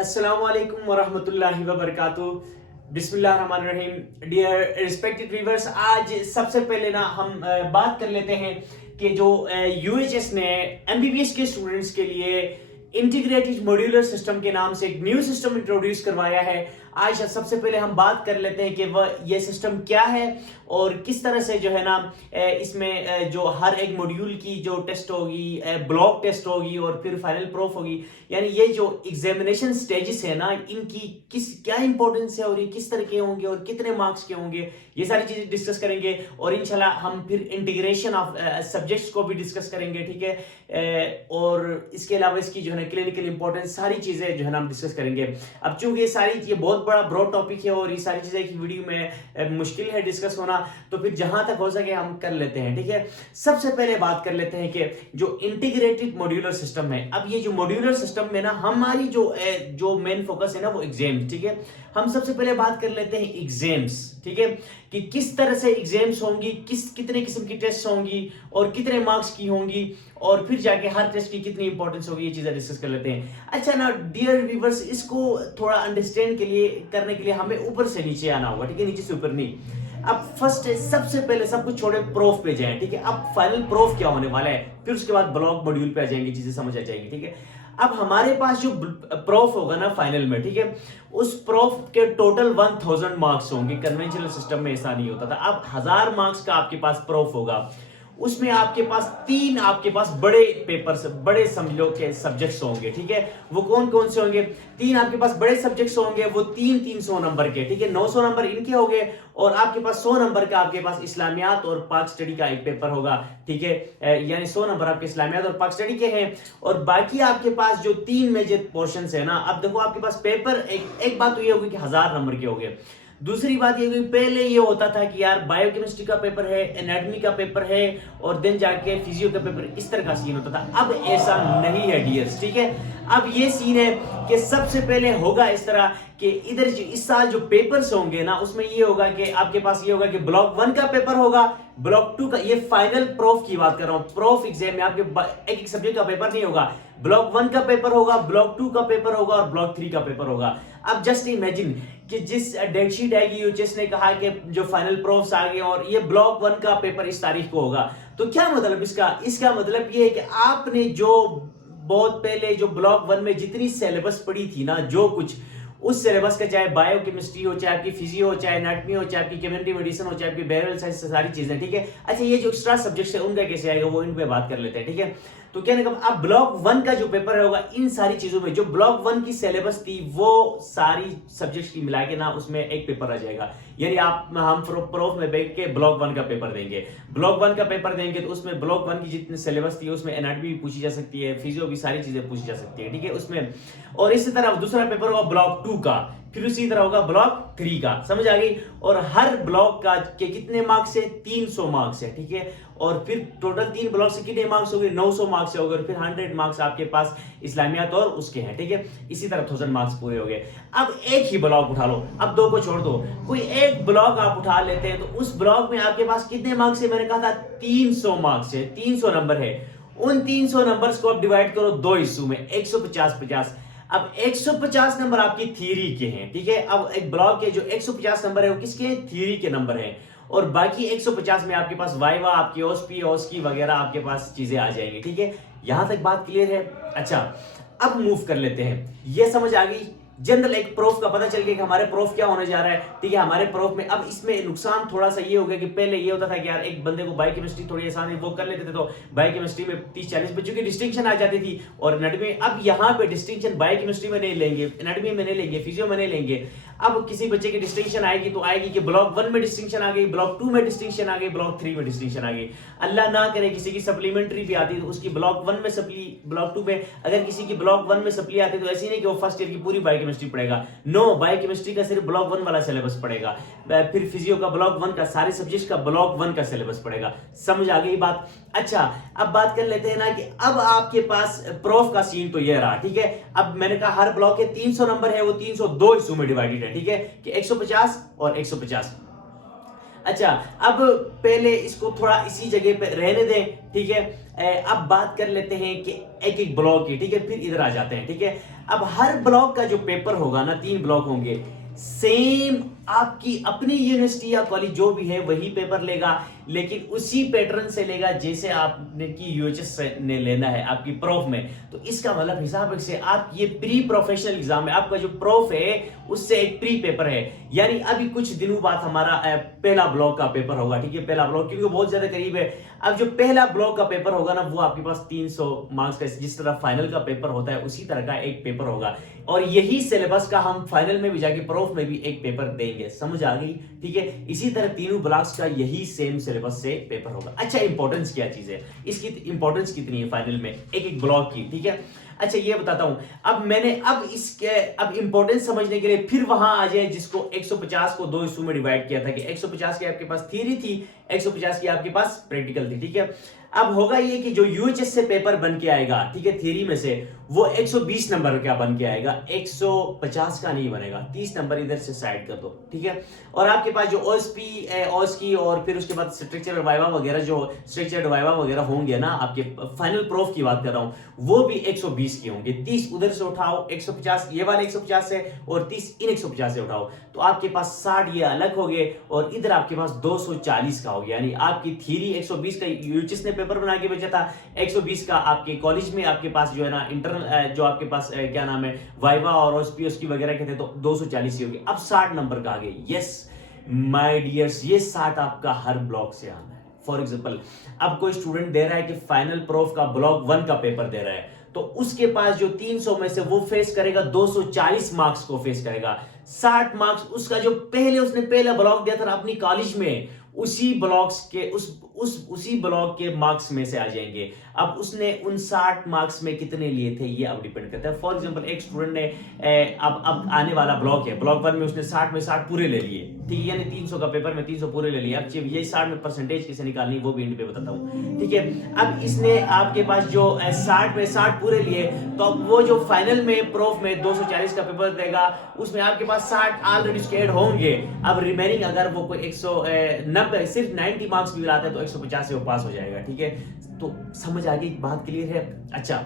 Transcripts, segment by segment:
अस्सलाम वालेकुम वरहमतुल्लाहि वबरकातुहू। बिस्मिल्लाहिर्रहमानिर्रहीम। डियर रिस्पेक्टेड व्यूअर्स, आज सबसे पहले ना हम बात कर लेते हैं कि जो यूएचएस ने एमबीबीएस के स्टूडेंट्स के लिए इंटीग्रेटेड मॉड्यूलर सिस्टम के नाम से एक न्यू सिस्टम इंट्रोड्यूस करवाया है। आज सबसे पहले हम बात कर लेते हैं कि वह ये सिस्टम क्या है और किस तरह से जो है ना इसमें जो हर एक मॉड्यूल की जो टेस्ट होगी, ब्लॉक टेस्ट होगी और फिर फाइनल प्रूफ होगी, यानी ये जो एग्जामिनेशन स्टेजेस है ना, इनकी क्या इंपॉर्टेंस है और ये किस तरह के होंगे और कितने मार्क्स के होंगे, ये सारी चीजें डिस्कस करेंगे। और इंशाल्लाह हम फिर इंटीग्रेशन ऑफ सब्जेक्ट्स को भी डिस्कस करेंगे, ठीक है। और इसके अलावा इसकी जो है ना क्लिनिकल इंपॉर्टेंस, सारी चीजें जो है ना हम डिस्कस करेंगे। अब चूंकि ये बहुत बड़ा ब्रॉड टॉपिक है और ये सारी चीजें की वीडियो में मुश्किल है डिस्कस होना, तो फिर जहां तक हो सके हम कर लेते हैं, ठीक है। सबसे पहले बात कर लेते हैं कि जो इंटीग्रेटेड मॉड्यूलर सिस्टम है। अब ये जो मॉड्यूलर सिस्टम में ना हमारी जो मेन फोकस है ना वो एग्जाम, ठीक है। हम सबसे पहले बात कर लेते हैं एग्जाम्स, ठीक है, कि किस तरह से एग्जाम्स होंगी, कितने किस्म की टेस्ट होंगी और कितने मार्क्स की होंगी और फिर जाके हर टेस्ट की कितनी इंपॉर्टेंस होगी, ये चीजें डिस्कस कर लेते हैं। अच्छा ना डियर व्यूअर्स, इसको थोड़ा अंडरस्टैंड करने के लिए हमें ऊपर से नीचे आना होगा, ठीक है, नीचे से ऊपर नहीं। अब फर्स्ट सबसे पहले सब कुछ छोड़े प्रूफ पे जाएं, ठीक है। अब फाइनल प्रूफ क्या होने वाला है, फिर उसके बाद ब्लॉक मॉड्यूल पे आ जाएंगे, चीजें समझ आ जाएंगी, ठीक है। अब हमारे पास जो प्रूफ होगा ना फाइनल में, ठीक है, उस प्रूफ के टोटल 1000 मार्क्स होंगे। कन्वेंशनल सिस्टम में ऐसा नहीं होता था। अब 1000 मार्क्स का आपके पास प्रूफ होगा, उसमें आपके पास बड़े पेपर्स, बड़े समझ लो के सब्जेक्ट्स होंगे, ठीक है। वो कौन कौन से होंगे? 3 आपके पास बड़े सब्जेक्ट्स होंगे, वो 300 नंबर के, ठीक है। 900 नंबर इनके हो गए और आपके पास 100 नंबर का आपके पास इस्लामियात और पाक स्टडी का एक पेपर होगा, ठीक है। यानी 100 नंबर आपके इस्लामियात और पाक स्टडी के हैं और बाकी आपके पास जो 3 मेजर पोर्शंस है ना। अब देखो आपके पास पेपर एक बात तो ये होगी कि 1000 नंबर के हो गए। दूसरी बात ये हुई, पहले ये होता था कि यार बायोकेमिस्ट्री का पेपर है, एनाटॉमी का पेपर है और देन जाके फिजियो का पेपर, इस तरह का सीन होता था। अब ऐसा नहीं है डियर्स, ठीक है। अब ये सीन है कि सबसे पहले होगा इस तरह कि इधर इस साल जो पेपर्स होंगे ना, उसमें ये होगा कि आपके पास ये होगा कि ब्लॉक 1 का पेपर होगा, ब्लॉक 2 का, ये फाइनल प्रूफ की बात कर रहा हूं। प्रूफ एग्जाम में आपके एक सब्जेक्ट का पेपर नहीं होगा, ब्लॉक 1 का पेपर होगा, ब्लॉक 2 का पेपर होगा और ब्लॉक 3 का पेपर होगा। अब जस्ट इमेजिन कि जिस डेटशीट आएगी, यूएचएस ने कहा कि जो फाइनल प्रूफ्स आ गए और ये ब्लॉक 1 का पेपर इस तारीख को होगा, तो क्या मतलब इसका मतलब ये है कि आपने जो बहुत पहले जो ब्लॉक 1 में जितनी सिलेबस पढ़ी थी ना, जो कुछ उस सिलेबस का, चाहे बायोकेमिस्ट्री हो, चाहे आपकी फिजियो हो, चाहे एनाटॉमी हो, चाहे आपकी कम्युनिटी मेडिसिन हो, चाहे आपकी बेरियल साइंस, सारी चीजें, ठीक है। अच्छा, ये जो एक्स्ट्रा सब्जेक्ट्स है उनका कैसे आएगा, वो इन पे बात कर लेते हैं, ठीक है। तो कहने का अब ब्लॉक 1 का जो पेपर होगा, इन सारी चीजों में जो ब्लॉक 1 की सिलेबस थी वो सारी सब्जेक्ट्स की मिला के ना उसमें एक पेपर आ जाएगा। यानी हम प्रूफ में बैठ के ब्लॉक 1 का पेपर देंगे। ब्लॉक 1 का पेपर देंगे तो उसमें ब्लॉक 1 की जितनी सिलेबस थी उसमें एनाटॉमी भी पूछी जा सकती है, फिजियो भी, सारी चीजें पूछी जा सकती है, ठीक है, उसमें। और इसी तरह दूसरा पेपर होगा ब्लॉक 2 का, फिर उसी तरह होगा ब्लॉक 3 का, समझ आ गई। और हर ब्लॉक का के कितने मार्क्स है? 300 मार्क्स है, ठीक है। और फिर टोटल 3 ब्लॉक से कितने मार्क्स हो गए? 900 मार्क्स हो गए और फिर 100 मार्क्स आपके पास इस्लामियात और उसके हैं, ठीक है। इसी तरह 1000 मार्क्स पूरे हो गए। अब एक ही ब्लॉक उठा लो, अब 2 को छोड़ दो, कोई एक ब्लॉक आप उठा लेते हैं तो उस ब्लॉक में आपके पास कितने मार्क्स है? मैंने कहा था 300 मार्क्स है, 300 नंबर है। उन 300 नंबर्स को आप डिवाइड करो 2 हिस्सों में, 150-50। अब 150 नंबर आपकी थ्योरी के हैं, ठीक है। अब एक ब्लॉक के जो 150 नंबर है वो किसके हैं? थ्योरी के नंबर हैं। और बाकी 150 में आपके पास वाइवा, आपकी ओएसपी, ओएसकी वगैरह आपके पास चीजें आ जाएंगी, ठीक है। यहां तक बात क्लियर है? अच्छा, अब मूव कर लेते हैं। ये समझ आ गई, जनरल एक प्रूफ का पता चल गया कि हमारे प्रूफ क्या होने जा रहा है, ठीक है। हमारे प्रूफ में अब इसमें नुकसान थोड़ा सा ये हो गया कि पहले ये होता था कि यार एक बंदे को बायोकेमिस्ट्री थोड़ी आसानी वो कर लेते थे तो बायोकेमिस्ट्री में 30-40 बच्चों की डिस्टिंक्शन आ जाती थी और एनाटॉमी। अब यहाँ पे डिस्टिंक्शन बायोकेमिस्ट्री में नहीं लेंगे, एनाटॉमी में नहीं लेंगे, फिजियो में नहीं लेंगे। अब किसी बच्चे की डिस्टिंक्शन आएगी तो आएगी कि ब्लॉक 1 में डिस्टिंक्शन आ गई, ब्लॉक 2 में डिस्टिंक्शन आ गई, ब्लॉक 3 में डिस्टिंक्शन आ गई। अल्लाह ना करे किसी की सप्लीमेंट्री भी आती तो उसकी ब्लॉक 1 में सप्ली, ब्लॉक 2 में, अगर किसी की ब्लॉक 1 में सप्ली आती तो ऐसी नहीं कि वो फर्स्ट ईयर की पूरी बायोकेमिस्ट्री पढ़ेगा। नो, बायोकेमिस्ट्री का सिर्फ ब्लॉक 1 वाला सिलेबस पड़ेगा, फिर फिजियो का ब्लॉक 1 का, सारे सब्जेक्ट्स का ब्लॉक 1 का सिलेबस पड़ेगा। समझ आ गई बात? अच्छा, अब बात कर लेते हैं ना कि अब आपके पास प्रूफ का सीन तो ये रहा, ठीक है। अब मैंने कहा हर ब्लॉक के 300 नंबर है, वो 302 हिस्सों में डिवाइडेड है, ठीक है, कि 150 और 150। अच्छा, अब पहले इसको थोड़ा इसी जगह पे रहने दें, ठीक है। अब बात कर लेते हैं कि एक एक ब्लॉक की, ठीक है, फिर इधर आ जाते हैं, ठीक है। अब हर ब्लॉक का जो पेपर होगा ना, 3 ब्लॉक होंगे, सेम आपकी अपनी यूनिवर्सिटी या कॉलेज जो भी है वही पेपर लेगा, लेकिन उसी पैटर्न से लेगा जैसे आपने की यूएचएस ने लेना है आपकी प्रोफ में। तो इसका मतलब हिसाब से आप ये प्री प्रोफेशनल एग्जाम है, आपका जो प्रोफ है उससे एक प्री पेपर है, यानी अभी कुछ दिनों बाद हमारा पहला ब्लॉक का पेपर होगा, ठीक है, पहला ब्लॉक, क्योंकि बहुत ज्यादा करीब है। अब जो पहला ब्लॉक का पेपर होगा ना, वो आपके पास 300 मार्क्स का, जिस तरह फाइनल का पेपर होता है उसी तरह का एक पेपर होगा, और यही सिलेबस का हम फाइनल में भी जाके प्रोफ में भी एक पेपर देंगे। समझ आ गई? ठीक है, इसी तरह तीनों ब्लॉक्स का यही सेम सिलेबस से पेपर होगा। अच्छा, इंपॉर्टेंस क्या चीज है, इसकी इंपॉर्टेंस कितनी है फाइनल में एक एक ब्लॉक की, ठीक है। अच्छा, ये बताता हूं, अब इंपॉर्टेंस समझने के लिए फिर वहां आ जाए जिसको 150 को 2 हिस्सों में डिवाइड किया था, कि 150 की आपके पास थ्योरी थी, 150 की आपके पास प्रैक्टिकल थी, ठीक है। अब होगा ये कि जो यूएचएस से पेपर बन के आएगा, ठीक है, थ्योरी में से, वो 120 नंबर का बन के आएगा, 150 का नहीं बनेगा। 30 नंबर इधर से साइड कर दो, ठीक है। और आपके पास जो ओएसपी ओएस की और फिर उसके बाद स्ट्रक्चरल वाइवा वगैरह, जो स्ट्रक्चरल वाइवा वगैरह होंगे ना, आपके फाइनल प्रूफ की बात कर रहा हूं, वो भी 120 के होंगे। 30 उधर से उठाओ, 150 ये वाले 150 से, और 30 इन 150 से उठाओ, तो आपके पास 60 ये अलग हो गए, और इधर आपके पास 240 का हो गया। यानी आपकी थ्योरी 120 का यूएचएस ने पेपर बना के भेजा था, 120 का आपके कॉलेज में आपके पास जो है ना इंटरनल जो आपके पास क्या नाम है वाइवा और ओएसपीएस की वगैरह के थे, तो 240 ही हो गए। अब 60 नंबर का आ गए। यस माय डियर्स, ये 60 आपका हर ब्लॉक से आना है। फॉर एग्जांपल, अब कोई स्टूडेंट दे रहा है कि फाइनल प्रूफ का ब्लॉक 1 का पेपर दे रहा है, तो उसके पास जो 300 में से वो फेस करेगा 240 मार्क्स को फेस करेगा। 60 मार्क्स उसका जो पहले उसने पहला ब्लॉक दिया था अपनी कॉलेज में, उसी ब्लॉक्स के उसी ब्लॉक के मार्क्स में से आ जाएंगे। अब उसने उन 60 मार्क्स में कितने लिए थे ये अब डिपेंड करता है। फॉर एग्जांपल, एक स्टूडेंट ने अब आने वाला ब्लॉक है, ब्लॉक 1 में उसने 60 में 60 पूरे ले लिए, ठीक है, यानी 300 का पेपर में 300 पूरे ले लिए। अब ये 60 में परसेंटेज कैसे निकालनी वो भी इन पे बताता हूं, ठीक है। अब इसने आपके पास जो 60 में 60 पूरे लिए, तो अब वो जो फाइनल में प्रूफ में 240 का पेपर देगा, उसमें आपके पास 60 ऑलरेडी स्केड होंगे। अब रिमेनिंग अगर वो कोई 190 सिर्फ 90 मार्क्स भी लाता है तो 150 से वो पास हो जाएगा, ठीक है। तो समझ आ गई, बात क्लियर है? अच्छा,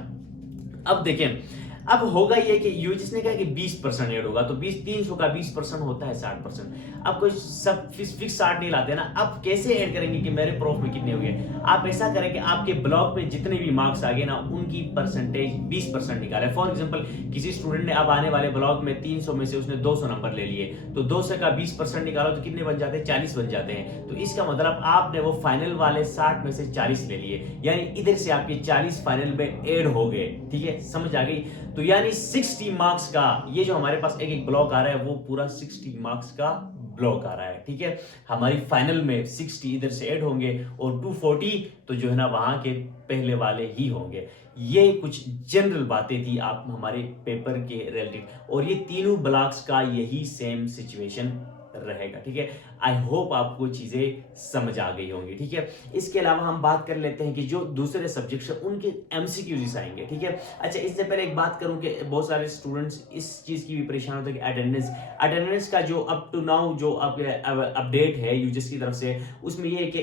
अब देखें, अब होगा ये कि यूएचएस ने कहा कि 20% ऐड होगा, तो 300 का 20% होता है 60%। अब कोई सब फिक्स 60 नहीं लाते ना, अब कैसे ऐड करेंगे कि मेरे प्रूफ में कितने हुए? आप ऐसा करें कि आपके ब्लॉक में जितने भी मार्क्स आ गए ना, उनकी परसेंटेज 20% निकाले। फॉर एग्जांपल, किसी स्टूडेंट ने अब आने वाले ब्लॉक में 300 में से उसने 200 नंबर ले लिए, तो 200 का 20% निकालो तो कितने बन जाते हैं? 40 बन जाते हैं। तो इसका मतलब आपने वो फाइनल वाले 60 में से 40 ले लिए, यानी इधर से आपके 40 फाइनल में ऐड हो गए, ठीक है, समझ आ गई? तो यानी 60 मार्क्स का ये जो हमारे पास एक एक ब्लॉक आ रहा है, वो पूरा 60 मार्क्स का ब्लॉक आ रहा है, ठीक है। हमारी फाइनल में 60 इधर से ऐड होंगे, और 240 तो जो है ना वहां के पहले वाले ही होंगे। ये कुछ जनरल बातें थी आप हमारे पेपर के रिलेटेड, और ये तीनों ब्लॉक्स का यही सेम सिचुएशन रहेगा, ठीक है। आई होप आपको चीजें समझ आ गई होंगी, ठीक है। इसके अलावा हम बात कर लेते हैं कि जो दूसरे सब्जेक्ट्स हैं उनके एमसीक्यूज आएंगे, ठीक है। अच्छा, इससे पहले एक बात करूं कि बहुत सारे स्टूडेंट्स इस चीज की भी परेशान होते हैं कि अटेंडेंस का जो अप टू नाउ जो अपडेट है यूजीसी की तरफ से, उसमें ये है कि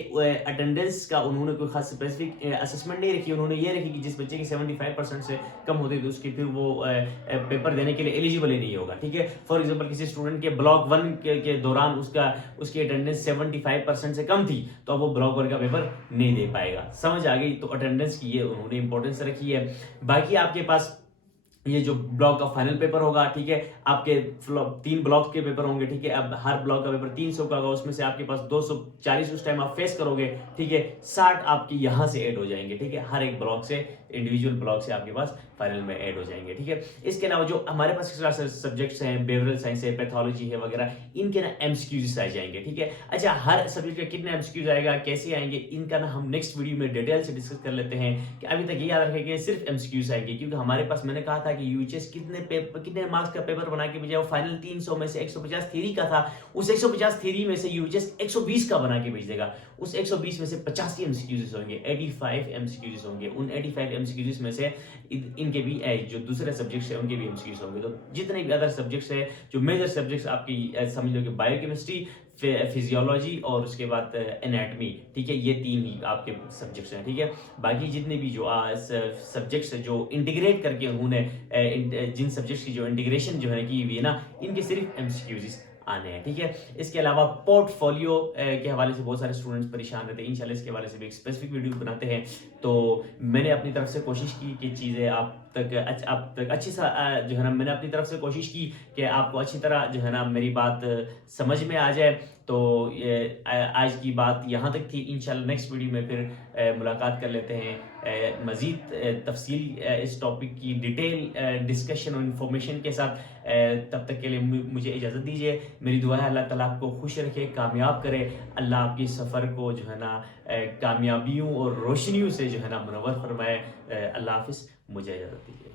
अटेंडेंस का उन्होंने कोई खास स्पेसिफिक असेसमेंट नहीं रखी। उन्होंने ये रखी कि जिस बच्चे की 75% से कम होती है तो उसकी फिर वो पेपर देने के लिए एलिजिबल ही नहीं होगा, ठीक है। फॉर एग्जाम्पल, किसी स्टूडेंट के ब्लॉक 1 के दौरान उसकी अटेंडेंस 75% से कम थी, तो अब वो ब्लॉक 1 का पेपर नहीं दे पाएगा। समझ आ गई? तो अटेंडेंस की ये उन्होंने इंपॉर्टेंस रखी है। बाकी आपके पास ये जो ब्लॉक का फाइनल पेपर होगा, ठीक है, आपके 3 ब्लॉक के पेपर होंगे, ठीक है। अब हर ब्लॉक का पेपर 300 का होगा, उसमें से आपके पास 240 उस टाइम आप फेस करोगे, ठीक है। 60 आपके यहां से ऐड हो जाएंगे, ठीक है, हर एक ब्लॉक से, इंडिविजुअल ब्लॉक से आपके पास फाइनल में ऐड हो जाएंगे, ठीक है। इसके अलावा जो हमारे पास एक्स्ट्रा सब्जेक्ट्स हैं, बिहेवियरल साइंस है, पैथोलॉजी है वगैरह, इनके ना एमसीक्यूज आ जाएंगे, ठीक है। अच्छा, हर सब्जेक्ट का कितने एमसीक्यूज आएगा, कैसे आएंगे, इनका ना हम नेक्स्ट वीडियो में डिटेल से डिस्कस कर लेते हैं। कि अभी तक ये याद रखें कि सिर्फ एमसीक्यूज आएंगे, क्योंकि हमारे पास मैंने कहा था कि यूएचएस कितने मार्क्स का पेपर बना के भेजा, वो फाइनल 300 में से 150 थ्योरी का था, उस 150 थ्योरी में से यूएचएस 120 का बना के भेज देगा। उस 120 में से 85 एमसीक्यूज होंगे, 85 एमसीक्यूज होंगे। उन 85 एमसीक्यूज में से इनके भी जो दूसरे सब्जेक्ट्स हैं उनके भी एमसीक्यूज होंगे। तो जितने भी अदर सब्जेक्ट्स हैं, जो मेजर सब्जेक्ट्स आपकी समझ लो कि बायोकेमिस्ट्री, फिजियोलॉजी और उसके बाद एनाटमी, ठीक है, ये 3 ही आपके सब्जेक्ट्स हैं, ठीक है। बाकी जितने भी जो सब्जेक्ट्स जो इंटीग्रेट करके उन्होंने जिन सब्जेक्ट्स की जो इंटीग्रेशन जो है की हुई है ना, इनके सिर्फ एमसीक्यूज आने हैं, ठीक है। इसके अलावा पोर्टफोलियो के हवाले से बहुत सारे स्टूडेंट्स परेशान रहते हैं, इंशाल्लाह इसके हवाले से भी एक स्पेसिफिक वीडियो बनाते हैं। तो मैंने अपनी तरफ से कोशिश की कि चीज़ें आप तक अच्छी सा जो है ना, मैंने अपनी तरफ से कोशिश की कि आपको अच्छी तरह जो है ना मेरी बात समझ में आ जाए। तो ये आज की बात यहाँ तक थी। इंशाल्लाह नेक्स्ट वीडियो में फिर मुलाकात कर लेते हैं मज़ीद तफसील इस टॉपिक की डिटेल डिस्कशन और इन्फॉर्मेशन के साथ। तब तक के लिए मुझे इजाज़त दीजिए। मेरी दुआ है अल्लाह ताला आपको खुश रखे, कामयाब करे। अल्लाह आपकी सफ़र को जो है ना कामयाबियों और रोशनियों से जो है ना मुनव्वर फरमाए। अल्लाह हाफिज़, मुझे इजाज़त दीजिए।